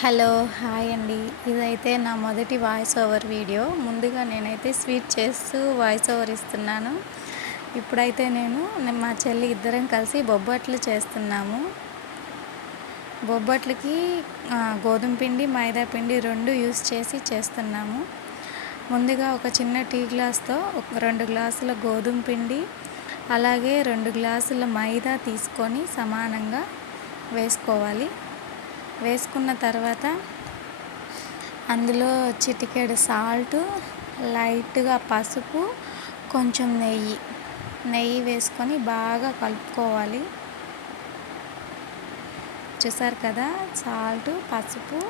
Hello hi అండి. ఇదైతే నా మొదటి వాయిస్ ఓవర్ వీడియో. ముందుగా నేనైతే స్వీట్ చేస్తూ వాయిస్ ఓవర్ ఇస్తున్నాను. ఇప్పుడైతే మా చెల్లి ఇద్దరం కలిసి బొబ్బట్లు చేస్తున్నాము. బొబ్బట్లకి గోధుమ పిండి మైదా పిండి 2 యూస్ చేసి చేస్తున్నాము. ముందుగా ఒక చిన్న టీ గ్లాస్తో 2 గ్లాసుల గోధుమ పిండి, అలాగే 2 గ్లాసుల మైదా తీసుకొని సమానంగా వేసుకోవాలి. వేసుకున్న తర్వాత అందులో చిటికెడు సాల్టు, లైట్గా పసుపు, కొంచెం నెయ్యి వేసుకొని బాగా కలుపుకోవాలి. చూసారు కదా, సాల్టు, పసుపు,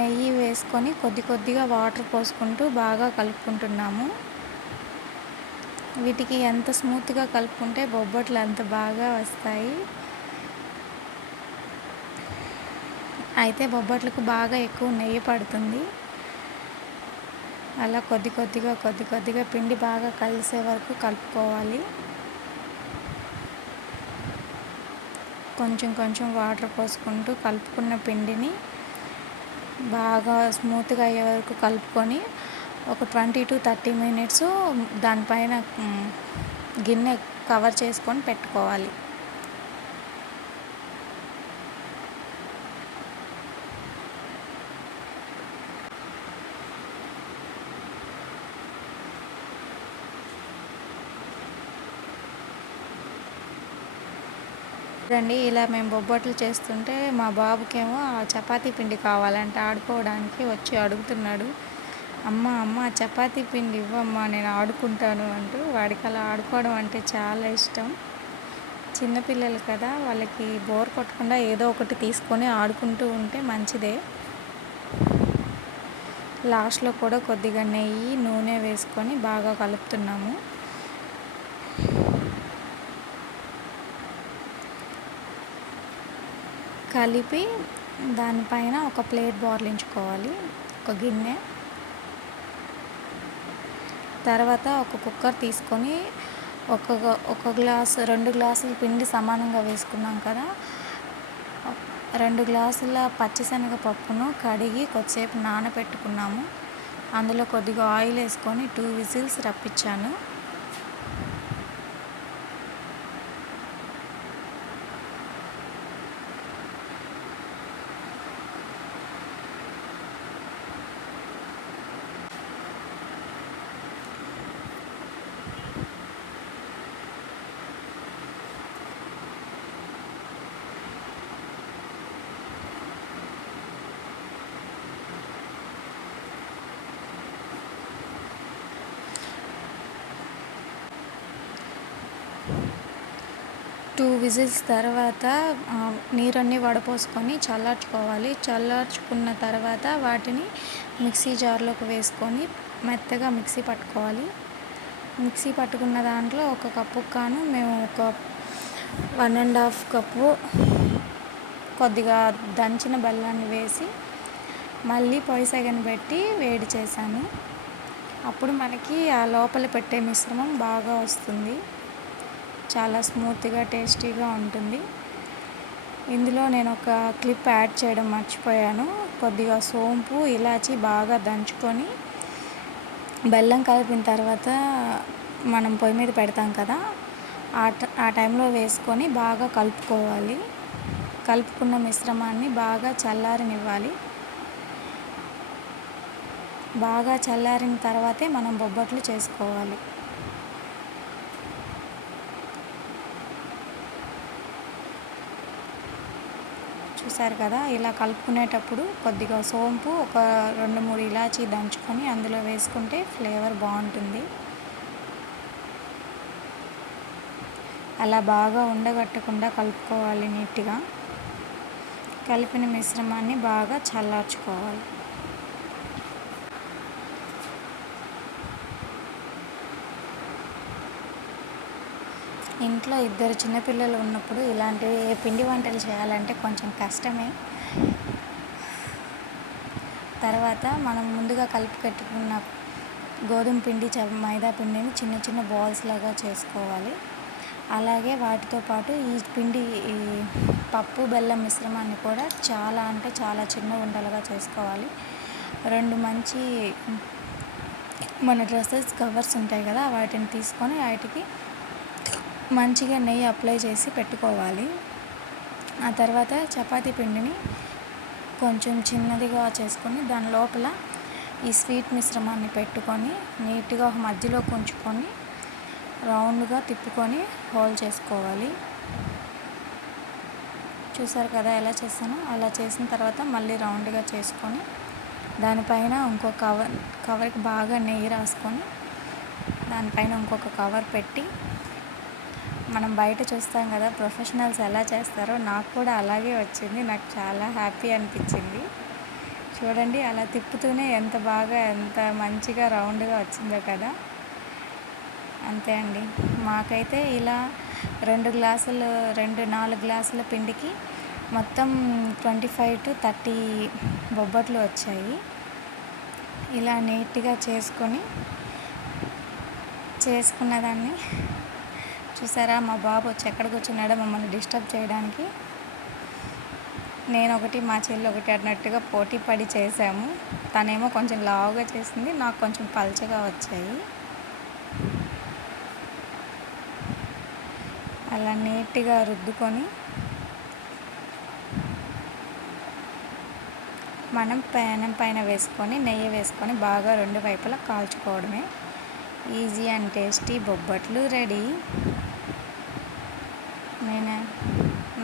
నెయ్యి వేసుకొని కొద్దిగా వాటర్ పోసుకుంటూ బాగా కలుపుకుంటున్నాము. వీటికి ఎంత స్మూత్గా కలుపుకుంటే బొబ్బట్లు అంత బాగా వస్తాయి. అయితే బొబ్బట్లకు బాగా ఎక్కువ నెయ్యి పడుతుంది. అలా కొద్దిగా పిండి బాగా కలిసే వరకు కలుపుకోవాలి. కొంచెం వాటర్ పోసుకుంటూ కలుపుకున్న పిండిని బాగా స్మూత్గా అయ్యే వరకు కలుపుకొని ఒక 20 to 30 minutes దానిపైన గిన్నె కవర్ చేసుకొని పెట్టుకోవాలి. చూడండి, ఇలా మేము బొబ్బట్లు చేస్తుంటే మా బాబుకేమో ఆ చపాతీ పిండి కావాలంటే ఆడుకోవడానికి వచ్చి అడుగుతున్నాడు. అమ్మ చపాతీ పిండి ఇవ్వమ్మా, నేను ఆడుకుంటాను అంటూ. వాడికి అలా ఆడుకోవడం అంటే చాలా ఇష్టం. చిన్నపిల్లలు కదా, వాళ్ళకి బోర్ కొట్టకుండా ఏదో ఒకటి తీసుకొని ఆడుకుంటూ ఉంటే మంచిదే. లాస్ట్లో కూడా కొద్దిగా నెయ్యి, నూనె వేసుకొని బాగా కలుపుతున్నాము. కలిపి దానిపైన ఒక ప్లేట్ బోర్లించుకోవాలి, ఒక గిన్నె. తర్వాత ఒక కుక్కర్ తీసుకొని ఒక గ్లాసు 2 గ్లాసుల పిండి సమానంగా వేసుకున్నాం కదా, 2 గ్లాసుల పచ్చిశనగపప్పును కడిగి కొద్దిసేపు నానబెట్టుకున్నాము. అందులో కొద్దిగా ఆయిల్ వేసుకొని 2 విజిల్స్ రప్పించాను. టూ విజిల్స్ తర్వాత నీరన్నీ వడపోసుకొని చల్లార్చుకోవాలి. చల్లార్చుకున్న తర్వాత వాటిని మిక్సీ జార్లోకి వేసుకొని మెత్తగా మిక్సీ పట్టుకోవాలి. మిక్సీ పట్టుకున్న దాంట్లో ఒక కప్పుకు కాను మేము ఒక 1.5 కప్పు కొద్దిగా దంచిన బెల్లాన్ని వేసి మళ్ళీ పొయ్యి సెగన పెట్టి వేడి చేశాను. అప్పుడు మనకి ఆ లోపల పెట్టే మిశ్రమం బాగా వస్తుంది. చాలా స్మూత్గా టేస్టీగా ఉంటుంది. ఇందులో నేను ఒక క్లిప్ యాడ్ చేయడం మర్చిపోయాను. కొద్దిగా సోంపు, ఇలాచి బాగా దంచుకొని బెల్లం కలిపిన తర్వాత మనం పొయ్యి మీద పెడతాం కదా, ఆ టైంలో వేసుకొని బాగా కలుపుకోవాలి. కలుపుకున్న మిశ్రమాన్ని బాగా చల్లారనివ్వాలి. బాగా చల్లారిన తర్వాతే మనం బొబ్బట్లు చేసుకోవాలి. చూసారు కదా, ఇలా కలుపుకునేటప్పుడు కొద్దిగా సోంపు, ఒక 2-3 ఇలాచీ దంచుకొని అందులో వేసుకుంటే ఫ్లేవర్ బాగుంటుంది. అలా బాగా ఉండగట్టకుండా కలుపుకోవాలి నీట్గా. కలిపిన మిశ్రమాన్ని బాగా చల్లార్చుకోవాలి. ఇంట్లో 2 చిన్నపిల్లలు ఉన్నప్పుడు ఇలాంటి పిండి వంటలు చేయాలంటే కొంచెం కష్టమే. తర్వాత మనం ముందుగా కలిపి పెట్టుకున్న గోధుమ పిండి, మైదా పిండిని చిన్న బాల్స్ లాగా చేసుకోవాలి. అలాగే వాటితో పాటు ఈ పప్పు బెల్లం మిశ్రమాన్ని కూడా చాలా అంటే చాలా చిన్న ఉండలుగా చేసుకోవాలి. 2 మంచి మన డ్రెస్సెస్ కవర్స్ ఉంటాయి కదా, వాటిని తీసుకొని వాటికి మంచిగా నెయ్యి అప్లై చేసి పెట్టుకోవాలి. ఆ తర్వాత చపాతీ పిండిని కొంచెం చిన్నదిగా చేసుకొని దాని లోపల ఈ స్వీట్ మిశ్రమాన్ని పెట్టుకొని నీట్గా మధ్యలోకి ఉంచుకొని రౌండ్గా తిప్పుకొని హోల్ చేసుకోవాలి. చూసారు కదా ఎలా చేసానో. అలా చేసిన తర్వాత మళ్ళీ రౌండ్గా చేసుకొని దానిపైన ఇంకో కవర్కి బాగా నెయ్యి రాసుకొని దానిపైన ఇంకొక కవర్ పెట్టి, మనం బయట చూస్తాం కదా ప్రొఫెషనల్స్ ఎలా చేస్తారో, నాకు కూడా అలాగే వచ్చింది. నాకు చాలా హ్యాపీ అనిపించింది. చూడండి అలా తిప్పుతూనే ఎంత మంచిగా రౌండ్గా వచ్చిందో కదా. అంతే అండి. మాకైతే ఇలా 4 గ్లాసుల పిండికి మొత్తం 25 to 30 బొబ్బట్లు వచ్చాయి. ఇలా నీట్గా చేసుకున్న దాన్ని చూసారా, మా బాబు వచ్చి ఎక్కడ కూర్చున్నాడో మమ్మల్ని డిస్టర్బ్ చేయడానికి. నేను ఒకటి, మా చెల్లి ఒకటి అన్నట్టుగా పోటీ పడి చేసాము. తనేమో కొంచెం లావుగా చేసింది, నాకు కొంచెం పల్చగా వచ్చాయి. అలా నీట్గా రుద్దుకొని మనం పెనం పైన వేసుకొని నెయ్యి వేసుకొని బాగా 2 వైపులా కాల్చుకోవడమే. Easy and tasty bobbatlu ready.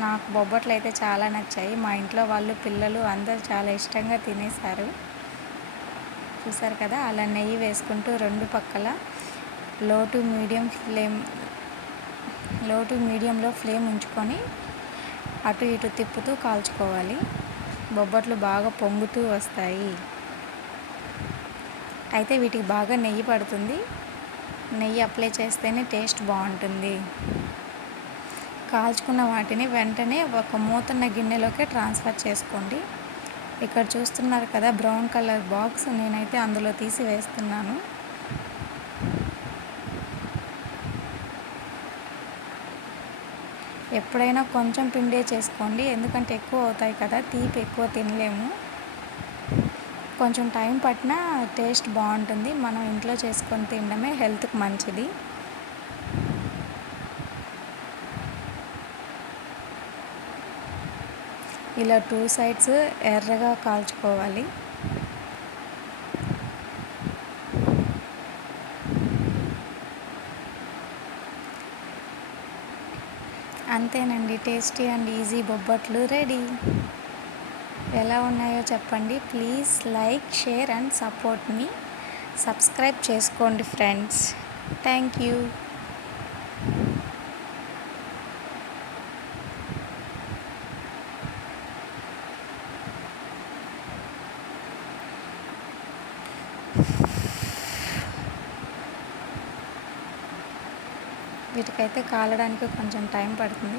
నాకు బొబ్బట్లు అయితే చాలా నచ్చాయి. మా ఇంట్లో వాళ్ళు, పిల్లలు అందరూ చాలా ఇష్టంగా తినేశారు. చూసారు కదా, అలా నెయ్యి వేసుకుంటూ 2 పక్కల లో టు మీడియంలో ఫ్లేమ్ ఉంచుకొని అటు ఇటు తిప్పుతూ కాల్చుకోవాలి. బొబ్బట్లు బాగా పొంగుతూ వస్తాయి. అయితే వీటికి బాగా నెయ్యి పడుతుంది. నెయ్యి అప్లై చేస్తేనే టేస్ట్ బాగుంటుంది. కాల్చుకున్న వాటిని వెంటనే ఒక మూతన్న గిన్నెలోకి ట్రాన్స్ఫర్ చేసుకోండి. ఇక్కడ చూస్తున్నారు కదా బ్రౌన్ కలర్ బాక్స్, నేనైతే అందులో తీసి వేస్తున్నాను. ఎప్పుడైనా కొంచెం పిండే చేసుకోండి, ఎందుకంటే ఎక్కువ అవుతాయి కదా, తీపి ఎక్కువ తినలేము. కొంచెం టైం పట్టినా టేస్ట్ బాగుంటుంది. మనం ఇంట్లో చేసుకొని తినడమే హెల్త్కి మంచిది. ఇలా 2 సైడ్స్ ఎర్రగా కాల్చుకోవాలి. అంతేనండి, tasty and easy bobbatlu ready. ఎలా ఉన్నాయో చెప్పండి. Please like, share and support మీ. సబ్స్క్రైబ్ చేసుకోండి ఫ్రెండ్స్. Thank you. వీటికైతే కాలడానికి కొంచెం టైం పడుతుంది.